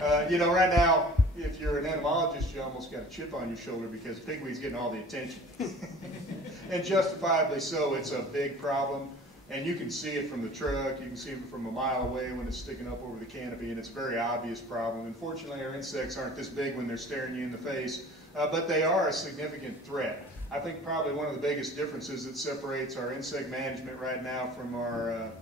You know, right now, if you're an entomologist, you almost got a chip on your shoulder because pigweed's getting all the attention. And justifiably so. It's a big problem. And you can see it from the truck. You can see it from a mile away when it's sticking up over the canopy, and it's a very obvious problem. Unfortunately, our insects aren't this big when they're staring you in the face, but they are a significant threat. I think probably one of the biggest differences that separates our insect management right now from our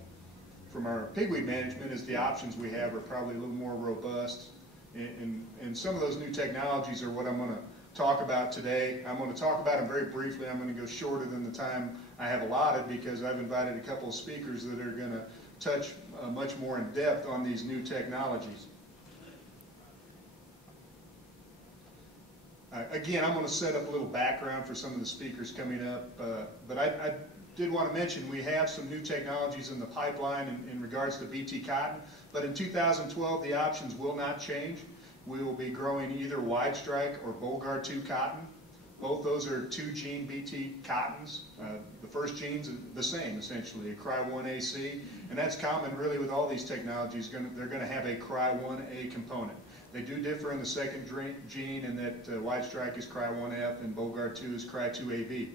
pigweed management is the options we have are probably a little more robust. And some of those new technologies are what I'm going to talk about today. I'm going to talk about them very briefly. I'm going to go shorter than the time I have allotted because I've invited a couple of speakers that are going to touch much more in depth on these new technologies. Again, I'm going to set up a little background for some of the speakers coming up, but I did want to mention we have some new technologies in the pipeline in regards to BT cotton, but in 2012 the options will not change. We will be growing either wide strike or Bollgard 2 cotton. Both those are 2-gene BT cottons. The first gene's the same, essentially, a Cry1AC, and that's common really with all these technologies. They're going to have a Cry1A component. They do differ in the second gene in that wide strike is Cry1F and Bollgard 2 is Cry2AB.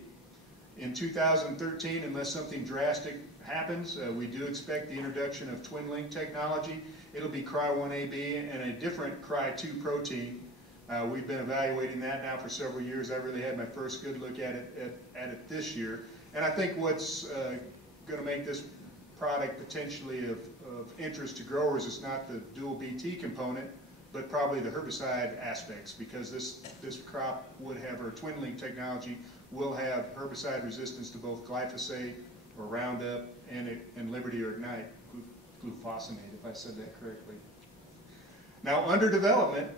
In 2013, unless something drastic happens, we do expect the introduction of twin link technology. It'll be Cry1AB and a different Cry2 protein. We've been evaluating that now for several years. I really had my first good look at it this year. And I think what's going to make this product potentially of interest to growers is not the dual BT component, but probably the herbicide aspects, because this crop would have, or twin link technology will have herbicide resistance to both glyphosate or Roundup and Liberty or Ignite, glufosinate, if I said that correctly. Now, under development,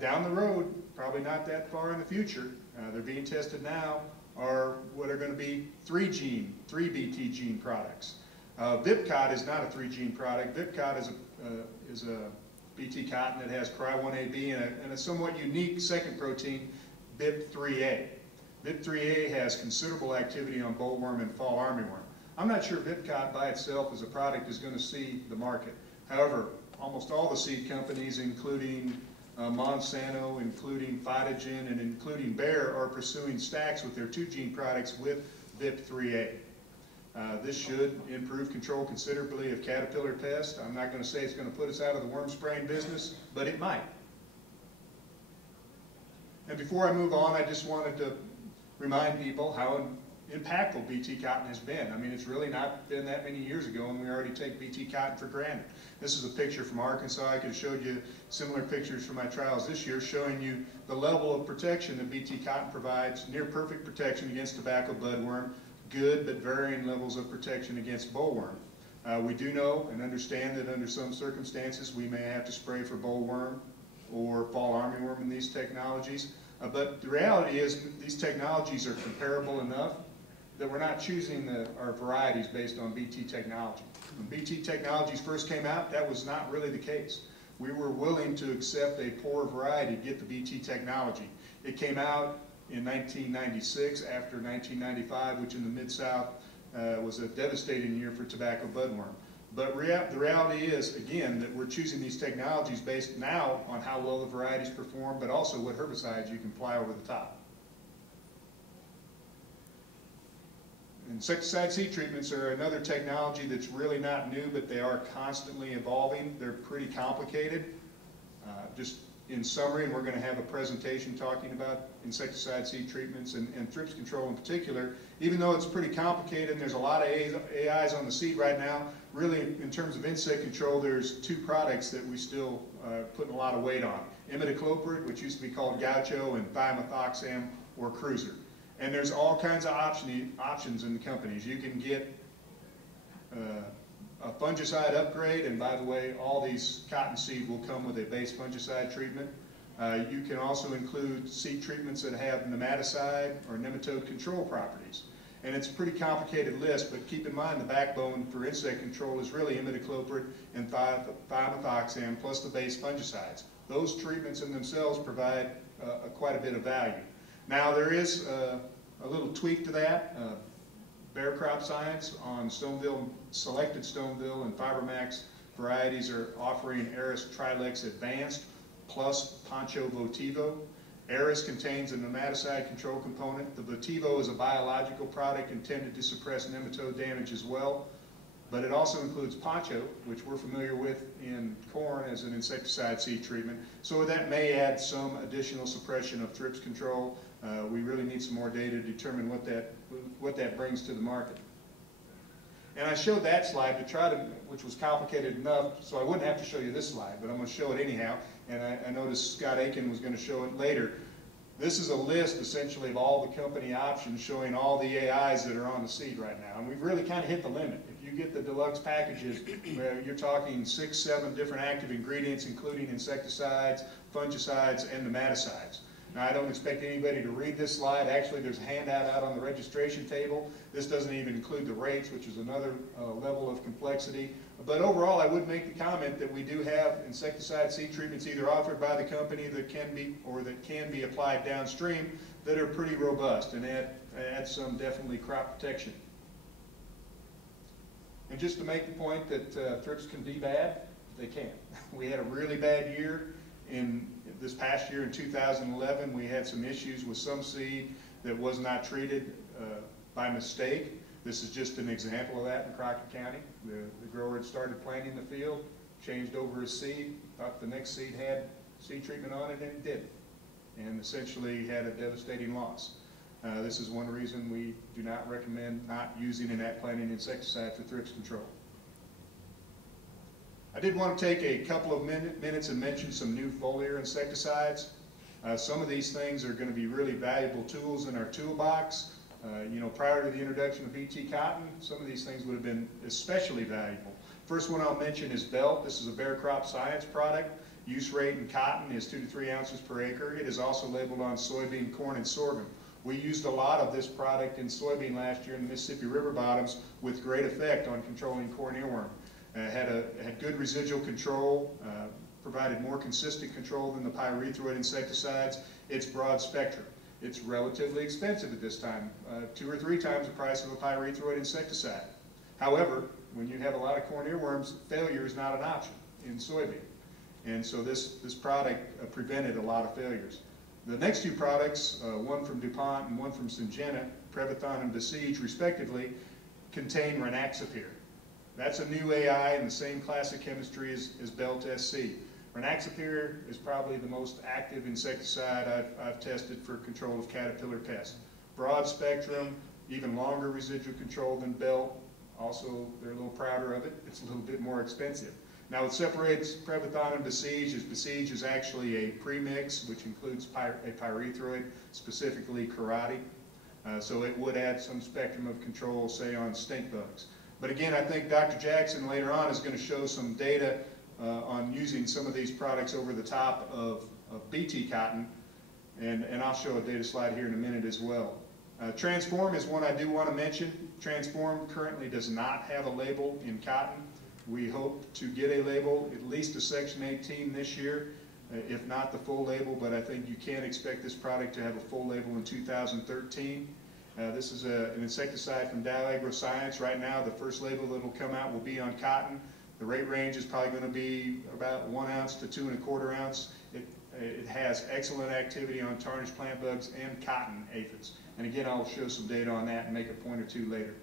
down the road, probably not that far in the future, they're being tested now, are what are going to be 3 BT gene products. Vipcot is not a 3-gene product. Vipcot is a BT cotton that has Cry1AB and a somewhat unique second protein, BIP3A. BIP3A has considerable activity on bollworm and fall armyworm. I'm not sure Vipcot by itself as a product is going to see the market. However, almost all the seed companies, including Monsanto, including Phytogen, and including Bayer, are pursuing stacks with their 2-gene products with BIP3A. This should improve control considerably of caterpillar pests. I'm not going to say it's going to put us out of the worm spraying business, but it might. And before I move on, I just wanted to remind people how impactful BT cotton has been. I mean, it's really not been that many years ago, and we already take BT cotton for granted. This is a picture from Arkansas. I could have showed you similar pictures from my trials this year showing you the level of protection that BT cotton provides, near perfect protection against tobacco budworm, good but varying levels of protection against bollworm. We do know and understand that under some circumstances we may have to spray for bollworm or fall armyworm in these technologies, but the reality is these technologies are comparable enough that we're not choosing our varieties based on BT technology. When BT technologies first came out, that was not really the case. We were willing to accept a poor variety to get the BT technology. It came out in 1996 after 1995, which in the Mid-South was a devastating year for tobacco budworm. But the reality is, again, that we're choosing these technologies based now on how well the varieties perform, but also what herbicides you can apply over the top. Insecticide seed treatments are another technology that's really not new, but they are constantly evolving. They're pretty complicated. Just in summary, and we're going to have a presentation talking about insecticide seed treatments and thrips control in particular. Even though it's pretty complicated and there's a lot of AIs on the seed right now, really in terms of insect control, there's 2 products that we still putting a lot of weight on. Imidacloprid, which used to be called Gaucho, and thiamethoxam or Cruiser. And there's all kinds of options in the companies. You can get a fungicide upgrade, and by the way, all these cotton seed will come with a base fungicide treatment. You can also include seed treatments that have nematicide or nematode control properties. And it's a pretty complicated list, but keep in mind the backbone for insect control is really imidacloprid and thiamethoxam plus the base fungicides. Those treatments in themselves provide quite a bit of value. Now there is a little tweak to that. Bayer Crop Science on selected Stoneville and FiberMax varieties are offering Aris Trilex Advanced plus Poncho Votivo. Aris contains a nematicide control component. The Votivo is a biological product intended to suppress nematode damage as well, but it also includes Poncho, which we're familiar with in corn as an insecticide seed treatment. So that may add some additional suppression of thrips control. We really need some more data to determine what that brings to the market. And I showed that slide to try to, which was complicated enough, so I wouldn't have to show you this slide, but I'm going to show it anyhow. And I noticed Scott Aiken was going to show it later. This is a list, essentially, of all the company options showing all the AIs that are on the seed right now. And we've really kind of hit the limit. If you get the deluxe packages, you're talking 6, 7 different active ingredients, including insecticides, fungicides, and nematicides. Now, I don't expect anybody to read this slide. Actually, there's a handout out on the registration table. This doesn't even include the rates, which is another level of complexity. But overall, I would make the comment that we do have insecticide seed treatments either offered by the company that can be applied downstream that are pretty robust and add some definitely crop protection. And just to make the point that thrips can be bad, they can. We had a really bad year in this past year in 2011. We had some issues with some seed that was not treated by mistake. This is just an example of that in Crockett County. The grower had started planting the field, changed over his seed, thought the next seed had seed treatment on it, and it didn't, and essentially had a devastating loss. This is one reason we do not recommend not using an at-planting insecticide for thrips control. I did want to take a couple of minutes and mention some new foliar insecticides. Some of these things are going to be really valuable tools in our toolbox. Prior to the introduction of BT cotton, some of these things would have been especially valuable. First one I'll mention is Belt. This is a Bayer Crop Science product. Use rate in cotton is 2 to 3 ounces per acre. It is also labeled on soybean, corn, and sorghum. We used a lot of this product in soybean last year in the Mississippi River bottoms with great effect on controlling corn earworm. Had good residual control, provided more consistent control than the pyrethroid insecticides. It's broad spectrum. It's relatively expensive at this time, 2 or 3 times the price of a pyrethroid insecticide. However, when you have a lot of corn earworms, failure is not an option in soybean. And so this product prevented a lot of failures. The next 2 products, one from DuPont and one from Syngenta, Prevathon and Besiege respectively, contain Rynaxypyr. That's a new AI in the same class of chemistry as Belt SC. Rynaxypyr is probably the most active insecticide I've tested for control of caterpillar pests. Broad spectrum, even longer residual control than Belt. Also, they're a little prouder of it. It's a little bit more expensive. Now, what separates Prevathon and Besiege is actually a premix, which includes a pyrethroid, specifically karate. So it would add some spectrum of control, say, on stink bugs. But again, I think Dr. Jackson later on is going to show some data on using some of these products over the top of BT cotton, and I'll show a data slide here in a minute as well. Transform is one I do want to mention. Transform currently does not have a label in cotton. We hope to get a label, at least a Section 18 this year, if not the full label, but I think you can expect this product to have a full label in 2013. This is an insecticide from Dow AgroScience. Right now, the first label that will come out will be on cotton. The rate range is probably going to be about 1 ounce to 2 1/4 ounce. It has excellent activity on tarnished plant bugs and cotton aphids. And again, I'll show some data on that and make a point or two later.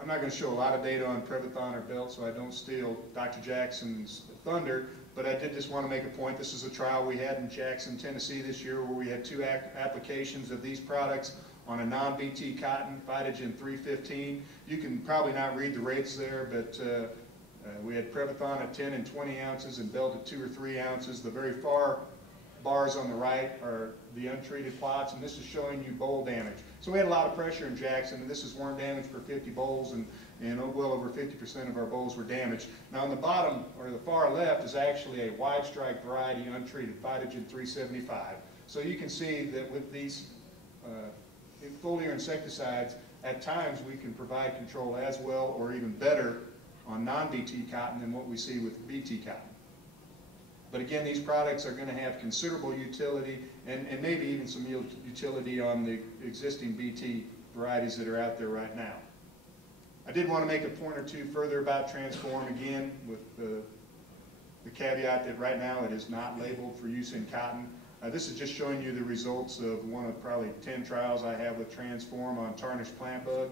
I'm not going to show a lot of data on Prevathon or Belt, so I don't steal Dr. Jackson's thunder, but I did just want to make a point. This is a trial we had in Jackson, Tennessee this year where we had 2 applications of these products on a non-BT cotton, Phytogen 315. You can probably not read the rates there, but we had Prevathon at 10 and 20 ounces and Belt at 2 or 3 ounces. The very far bars on the right are the untreated plots, and this is showing you boll damage. So we had a lot of pressure in Jackson, and this is worm damage per 50 bolls, and well over 50% of our bolls were damaged. Now on the bottom, or the far left, is actually a wide strike variety untreated, Phytogen 375. So you can see that with these foliar insecticides, at times we can provide control as well or even better on non-BT cotton than what we see with BT cotton. But again, these products are going to have considerable utility and maybe even some utility on the existing BT varieties that are out there right now. I did want to make a point or two further about Transform, again, with the caveat that right now it is not labeled for use in cotton. This is just showing you the results of one of probably 10 trials I have with Transform on tarnished plant bug.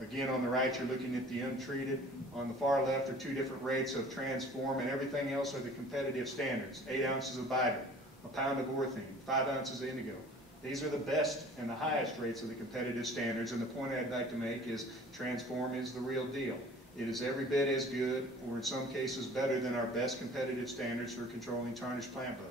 Again, on the right, you're looking at the untreated. On the far left are two different rates of Transform, and everything else are the competitive standards. 8 ounces of Vital, a pound of orthene, 5 ounces of indigo. These are the best and the highest rates of the competitive standards, and the point I'd like to make is Transform is the real deal. It is every bit as good, or in some cases better, than our best competitive standards for controlling tarnished plant bug.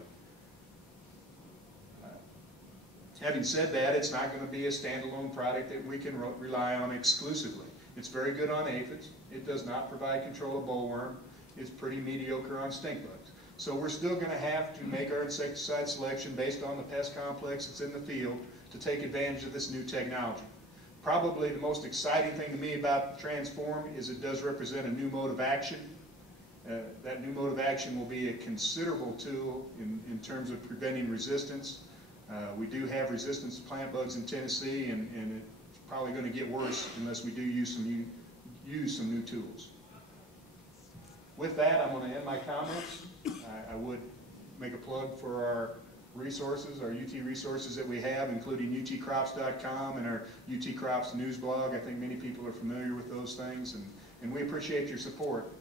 Having said that, it's not going to be a standalone product that we can rely on exclusively. It's very good on aphids. It does not provide control of bollworm. It's pretty mediocre on stink bugs. So we're still going to have to make our insecticide selection based on the pest complex that's in the field to take advantage of this new technology. Probably the most exciting thing to me about Transform is it does represent a new mode of action. That new mode of action will be a considerable tool in terms of preventing resistance. We do have resistance to plant bugs in Tennessee, and it's probably going to get worse unless we do use some new tools. With that, I'm going to end my comments. I would make a plug for our resources, our UT resources that we have, including utcrops.com and our UT Crops news blog. I think many people are familiar with those things, and we appreciate your support.